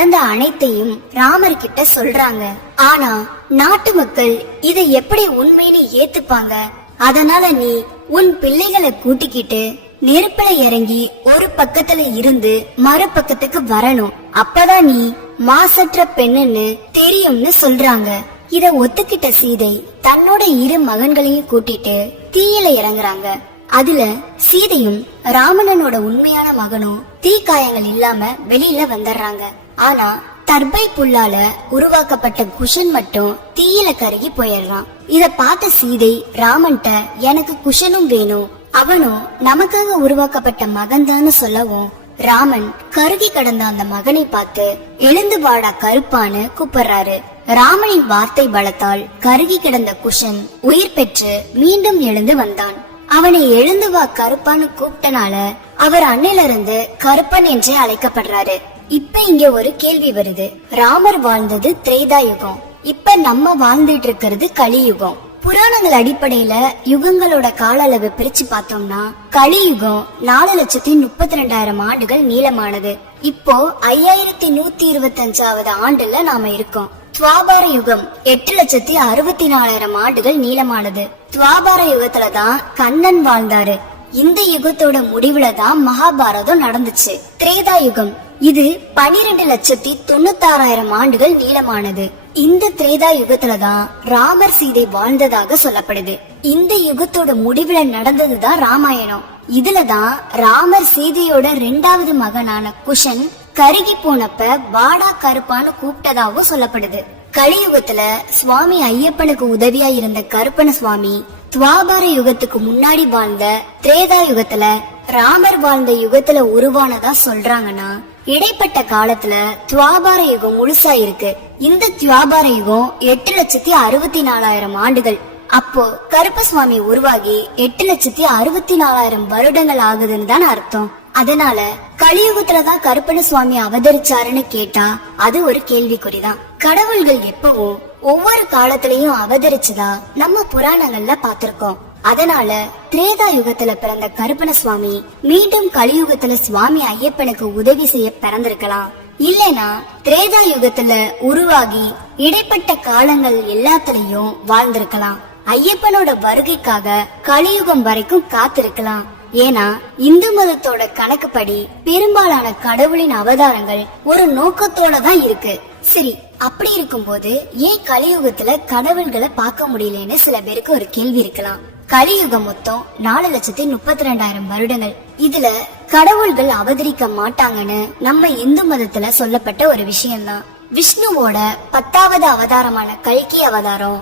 நடந்த அனைத்தையும் ராமர் கிட்ட சொல்றாங்க. ஆனா நாட்டு மக்கள் இதை எப்படி உண்மைன்னு ஏத்துப்பாங்க? அதனால நீ உன் பிள்ளைகளை கூட்டிக்கிட்டு நெருப்புல இறங்கி ஒரு பக்கத்துல இருந்து மறுபக்கத்துக்கு வரணும். அப்பதான் நீ மாசற்ற பெண்ணுன்னு தெரியும்னு சொல்றாங்க. இத ஒத்துக்கிட்ட சீதை தன்னோட 2 மகன்களையும் கூட்டிட்டு தீயில இறங்குறாங்க. அதுல சீதையும் ராமனோட உண்மையான மகனும் தீக்காயங்கள் இல்லாம வெளியில வந்துடுறாங்க. ஆனா தர்பை புல்லால உருவாக்கப்பட்ட குஷன் மட்டும் தீயில கருகி போயிடுறான். இத பார்த்த சீதை ராமன்ட்ட எனக்கு குஷனும் வேணும், அவனும் நமக்காக உருவாக்கப்பட்ட மகன் தான் சொல்லவும் ராமன் கருகி கடந்த அந்த மகனை பார்த்து எழுந்து வாடா கருப்பான்னு கூப்பிடுறாரு. ராமனின் வார்த்தை பலத்தால் கருகி கிடந்த குஷன் உயிர் பெற்று மீண்டும் எழுந்து வந்தான். அவனை எழுந்து வா கருப்பான்னு கூப்பிட்டனால அவர் அன்னையில இருந்து கருப்பன் என்றே அழைக்கப்படுறாரு. இப்ப இங்க ஒரு கேள்வி வருது. ராமர் வாழ்ந்தது திரேதா யுகம், இப்ப நம்ம வாழ்ந்துட்டு இருக்கிறது கலியுகம். புராணங்கள் அடிப்படையில யுகங்களோட கால அளவு பிரிச்சு பார்த்தோம்னா கலியுகம் 4,32,000 ஆண்டுகள் நீளமானது. இப்போ 5125வது ஆண்டுல நாம இருக்கோம். துவாபார யுகம் 8,64,000 ஆண்டுகள் நீளமானது. துவாபார யுகத்துலதான் கண்ணன் வாழ்ந்தாரு. இந்த யுகத்தோட முடிவுலதான் மகாபாரதம் நடந்துச்சு. திரேதா யுகம் இது 12,96,000 ஆண்டுகள் நீளமானது. இந்த திரேதா யுகத்துலதான் ராமர் சீதை வாழ்ந்ததாக சொல்லப்படுது. இந்த யுகத்தோட முடிவுல நடந்ததுதான் ராமாயணம். இதுலதான் ராமர் சீதையோட 2வது மகனான குஷன் கருகி போனப்ப வாடா கருப்பான்னு கூப்பிட்டதாகவும் சொல்லப்படுது. கலியுகத்துல சுவாமி ஐயப்பனுக்கு உதவியா இருந்த கருப்பன சுவாமி துவாபார யுகத்துக்கு முன்னாடி வாழ்ந்த திரேதா யுகத்துல ராமர் வாழ்ந்த யுகத்துல உருவானதா சொல்றாங்கன்னா இடைப்பட்ட காலத்துல துவாபார யுகம் முழுசா இருக்கு. இந்த துவாபார யுகம் 8,64,000 ஆண்டுகள். அப்போ கருப்பசுவாமி உருவாகி 8,64,000 வருடங்கள் ஆகுதுன்னு தான் அர்த்தம். அதனால கலியுகத்துலதான் கருப்பண சுவாமி அவதரிச்சாருன்னு கேட்டா அது ஒரு கேள்விக்குறிதான். கடவுள்கள் எப்பவும் ஒவ்வொரு காலத்திலயும் அவதரிச்சுதா நம்ம புராணங்கள்ல பாத்திருக்கோம். அதனால திரேதா யுகத்துல பிறந்த கருப்பண சுவாமி மீண்டும் கலியுகத்துல சுவாமி ஐயப்பனுக்கு உதவி செய்ய பிறந்திருக்கலாம். இல்லனா திரேதா யுகத்துல உருவாகி இடைப்பட்ட காலங்கள் எல்லாத்திலையும் வாழ்ந்திருக்கலாம். ஐயப்பனோட வருகைக்காக கலியுகம் வரைக்கும் காத்திருக்கலாம். ஏன்னா இந்து மதத்தோட கணக்குப்படி பெரும்பாலான கடவுளின் அவதாரங்கள் ஒரு நோக்கத்தோட தான் இருக்கு. சரி, அப்படி இருக்கும்போது ஏன் கலியுகத்துல கடவுள்களை பார்க்க முடியலன்னு சில பேருக்கு ஒரு கேள்வி இருக்கலாம். கலியுகம் மொத்தம் 4,32,000 வருடங்கள். இதுல கடவுள்கள் அவதரிக்க மாட்டாங்கன்னு நம்ம இந்து மதத்துல சொல்லப்பட்ட ஒரு விஷயம்தான். விஷ்ணுவோட 10வது அவதாரமான கல்கி அவதாரம்